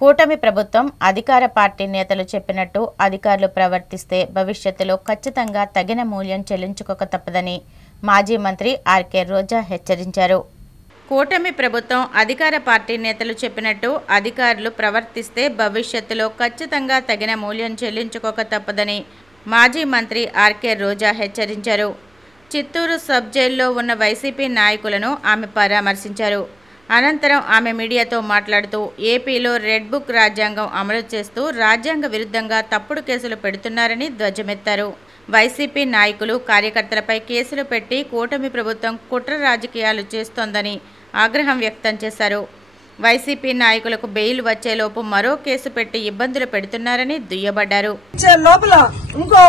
కూటమి ప్రభుత్వం అధికార పార్టీ నేతలు చెప్పినట్టు అధికారులు ప్రవర్తిస్తే భవిష్యత్తులో ఖచ్చితంగా తగిన మూల్యం చెల్లించుకోక తప్పదని మాజీ మంత్రి ఆర్కే రోజా హెచ్చరించారు. కూటమి ప్రభుత్వం అధికార పార్టీ నేతలు చెప్పినట్టు అధికారులు ప్రవర్తిస్తే భవిష్యత్తులో ఖచ్చితంగా తగిన మూల్యం చెల్లించుకోక తప్పదని మాజీ మంత్రి ఆర్కే రోజా హెచ్చరించారు. చిత్తూరు సబ్ జైల్లో ఉన్న వైసీపీ నాయకులను ఆమె పరామర్శించారు. అనంతరం ఆమె మీడియాతో మాట్లాడుతూ ఏపీలో రెడ్ బుక్ రాజ్యాంగం అమలు చేస్తూ రాజ్యాంగ విరుద్ధంగా తప్పుడు కేసులు పెడుతున్నారని ధ్వజమెత్తారు. వైసీపీ నాయకులు కార్యకర్తలపై కేసులు పెట్టి కూటమి ప్రభుత్వం కుట్ర రాజకీయాలు చేస్తోందని ఆగ్రహం వ్యక్తం చేశారు. వైసీపీ నాయకులకు బెయిల్ వచ్చేలోపు మరో కేసు పెట్టి ఇబ్బందులు పెడుతున్నారని దుయ్యబడ్డారు. లోపల ఇంకో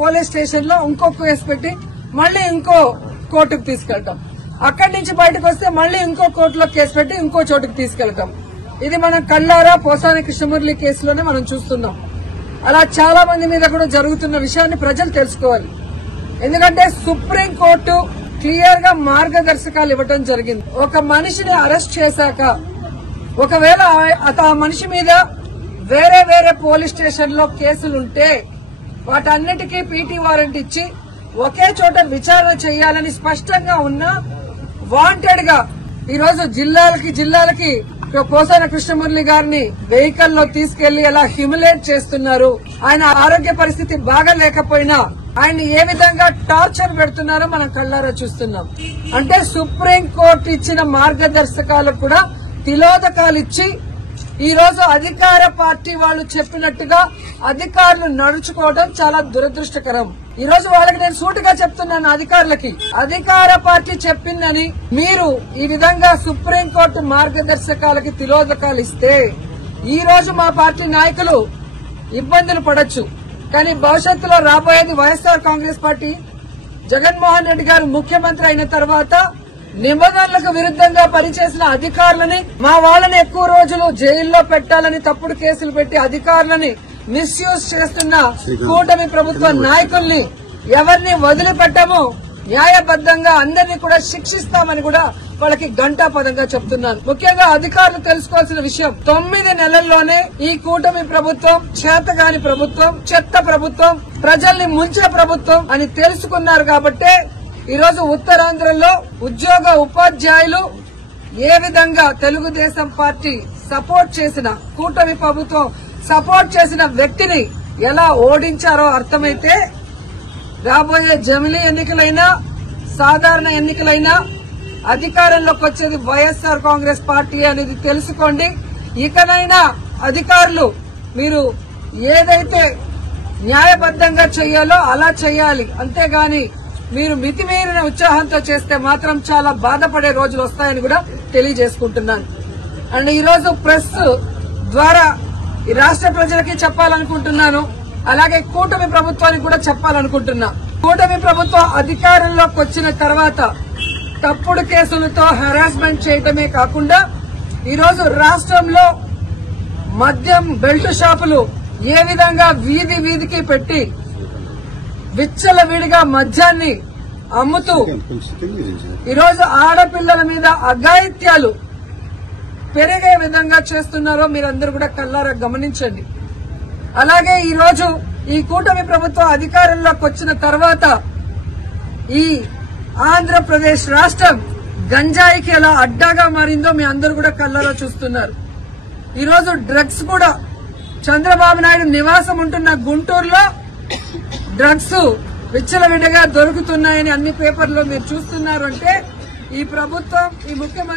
పోలీస్ స్టేషన్ లో ఇంకో కేసు పెట్టి మళ్లీ ఇంకో కోర్టుకు తీసుకెళ్తాం. అక్కడి నుంచి బయటకు వస్తే మళ్లీ ఇంకో కోర్టులో కేసు పెట్టి ఇంకో చోటుకు తీసుకెళ్తాం. ఇది మనం కళ్ళారా పోసాని కృష్ణమురళి కేసులోనే మనం చూస్తున్నాం. అలా చాలా మంది మీద కూడా జరుగుతున్న విషయాన్ని ప్రజలు తెలుసుకోవాలి. ఎందుకంటే సుప్రీంకోర్టు క్లియర్ గా మార్గదర్శకాలు ఇవ్వడం జరిగింది. ఒక మనిషిని అరెస్ట్ చేశాక ఒకవేళ ఆ మనిషి మీద వేరే వేరే పోలీస్ స్టేషన్ లో కేసులుంటే వాటన్నిటికీ పీటీ వారెంట్ ఇచ్చి ఒకే చోట విచారణ చేయాలని స్పష్టంగా ఉన్న వాంటెడ్ గా ఈరోజు జిల్లాలకి పోసాన కృష్ణమురళి గారిని వెహికల్ లో తీసుకెళ్లి అలా హ్యూమిలేట్ చేస్తున్నారు. ఆయన ఆరోగ్య పరిస్థితి బాగా లేకపోయినా ఆయన ఏ విధంగా టార్చర్ పెడుతున్నారో మనం కళ్ళారా చూస్తున్నాం. అంటే సుప్రీంకోర్టు ఇచ్చిన మార్గదర్శకాలకు కూడా తిలోదకాలు ఇచ్చి ఈ రోజు అధికార పార్టీ వాళ్ళు చెప్పినట్టుగా అధికారులు నడుచుకోవడం చాలా దురదృష్టకరం. ఈ రోజు వాళ్ళకి నేను సూటిగా చెప్తున్నాను, అధికారులకి అధికార పార్టీ చెప్పిందని మీరు ఈ విధంగా సుప్రీంకోర్టు మార్గదర్శకాలకి తిలోదకాలు ఇస్తే ఈ రోజు మా పార్టీ నాయకులు ఇబ్బందులు పడొచ్చు. కానీ భవిష్యత్తులో రాబోయేది వైఎస్ఆర్ కాంగ్రెస్ పార్టీ. జగన్మోహన్ రెడ్డి గారు ముఖ్యమంత్రి అయిన తర్వాత నిబంధనలకు విరుద్ధంగా పనిచేసిన అధికారులని మా వాళ్ళని ఎక్కువ రోజులు జైల్లో పెట్టాలని తప్పుడు కేసులు పెట్టి అధికారులని మిస్యూజ్ చేస్తున్న కూటమి ప్రభుత్వ నాయకుల్ని ఎవరిని వదిలిపెట్టము, న్యాయబద్దంగా అందరినీ కూడా శిక్షిస్తామని కూడా వాళ్ళకి ఘంటాపదంగా చెప్తున్నాను. ముఖ్యంగా అధికారులు తెలుసుకోవాల్సిన విషయం, 9 నెలల్లోనే ఈ కూటమి ప్రభుత్వం చేతగాని ప్రభుత్వం, చెత్త ప్రభుత్వం, ప్రజల్ని ముంచిన ప్రభుత్వం అని తెలుసుకున్నారు. కాబట్టే ఈరోజు ఉత్తరాంధ్రలో ఉద్యోగ ఉపాధ్యాయులు ఏ విధంగా తెలుగుదేశం పార్టీ సపోర్ట్ చేసిన కూటమి ప్రభుత్వం సపోర్ట్ చేసిన వ్యక్తిని ఎలా ఓడించారో అర్థమైతే రాబోయే జమిలీ ఎన్నికలైనా సాధారణ ఎన్నికలైనా అధికారంలోకి వచ్చేది వైఎస్ఆర్ కాంగ్రెస్ పార్టీ అనేది తెలుసుకోండి. ఇకనైనా అధికారులు మీరు ఏదైతే న్యాయబద్దంగా చేయాలో అలా చేయాలి. అంతేగాని మీరు మితిమీరిన ఉత్సాహంతో చేస్తే మాత్రం చాలా బాధపడే రోజులు వస్తాయని కూడా తెలియజేసుకుంటున్నాను. అండ్ ఈ రోజు ప్రెస్ ద్వారా ఈ రాష్ట్ర ప్రజలకి చెప్పాలనుకుంటున్నాను, అలాగే కూటమి ప్రభుత్వానికి కూడా చెప్పాలనుకుంటున్నా. కూటమి ప్రభుత్వం అధికారంలోకి వచ్చిన తర్వాత తప్పుడు కేసులతో హెరాస్మెంట్ చేయటమే కాకుండా ఈరోజు రాష్ట్రంలో మద్యం బెల్ట్ షాపులు ఏ విధంగా వీధికి పెట్టి విచ్చలవిడిగా మద్యాన్ని అమ్ముతూ ఈరోజు ఆడపిల్లల మీద అఘాయిత్యాలు పెరిగే విధంగా చేస్తున్నారో మీరందరూ కూడా కళ్ళారా గమనించండి. అలాగే ఈరోజు ఈ కూటమి ప్రభుత్వం అధికారంలోకి వచ్చిన తర్వాత ఈ ఆంధ్రప్రదేశ్ రాష్ట్రం గంజాయికి ఎలా అడ్డాగా మారిందో మీ అందరూ కూడా కళ్ళారా చూస్తున్నారు. ఈరోజు డ్రగ్స్ కూడా చంద్రబాబు నాయుడు నివాసం ఉంటున్న గుంటూరులో డ్రగ్స్ విచ్చలవిడిగా దొరుకుతున్నాయని అన్ని పేపర్లో మీరు చూస్తున్నారు. అంటే ఈ ప్రభుత్వం, ఈ ముఖ్యమంత్రి